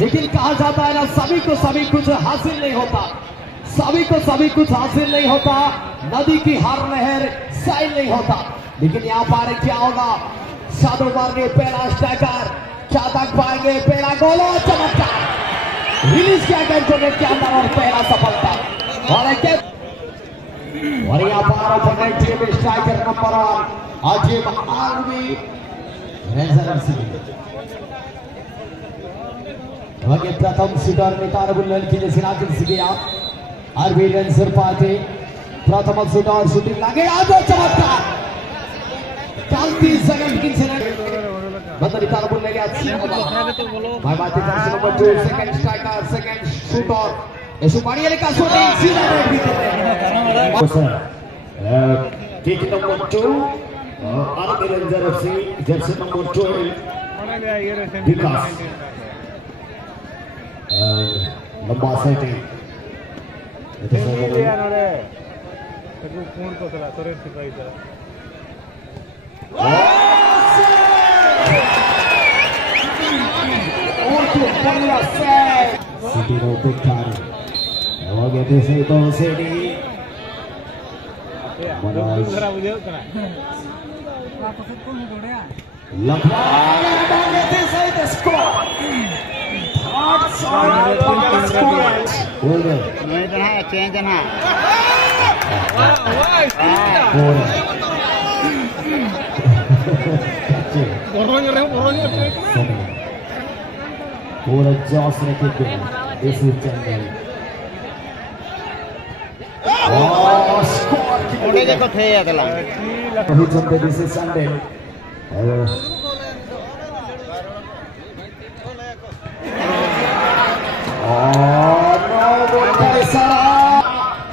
लेकिन कहा जाता है ना, सभी को सभी कुछ हासिल नहीं होता, सभी को सभी कुछ हासिल नहीं होता, नदी की हर लहर सैल नहीं होता। लेकिन यहाँ पर क्या होगा, साधु मार्गे पहला स्ट्राइकर, क्या तक पाएंगे, पहला गोल, चमत्कार रिलीज किया गया इंटरनेट के अंदर और पहला सफलता। और यहाँ पर ओपोनेंट टीम स्ट्राइकर नंबर 1 अजीम आर्मी रेंजर सिंह वगे प्रथम शूटर निकारबुल्लन की सिनाकिल सिगिया आरबी रेंजर पाटे प्रथम शूटर शूटिंग लगे आज चमत्कार 30 सेकंड की सेकंड मतलब निकारबुल ले गया भाई बातें jersey number 2 second striker second shooter Yashu Padia का शूटिंग सीधा नेट भीतर kick number 2 RB ranger FC jersey number 12 Vikas Lamba setting Sitino Pekkari Awage dese to sedi Manoj Lambang dese the score नहीं तो है चेंज ना पूरा जॉस रखे इस जंगल स्कोर देखो थे अगला वही चलते दिस इज संडे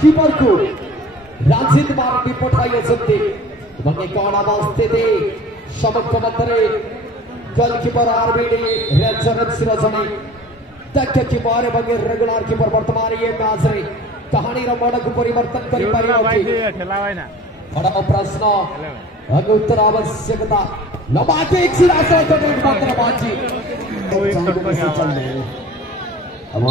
कीपर को राजित मारती पठाई सकते बगे कौन अवस्थिति समग्र मतरे गोलकीपर आरबीडी रेंजर सिरसने तक कीपर बगे रेगुलर कीपर वर्तमान ये काजरे कहानी रमणक परिवर्तन करी पारियोगी बड़ा प्रश्न अग उत्तर आवश्यकता लबाके एक सिरा से तो एक मात्र बाजी अब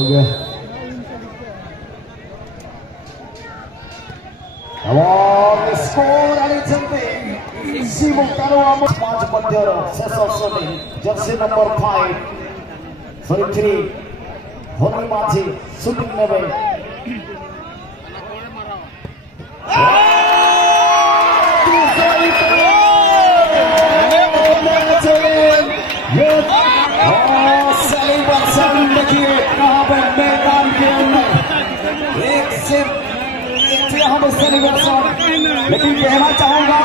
Awal skor ali chante Simu Karuam 5 मध्यरो शेष सोनी जर्सी नंबर 5 sorry 3 होनी माची शूटिंग नेवे मैदान के अंदर एक से हम लेकिन कहना चाहूंगा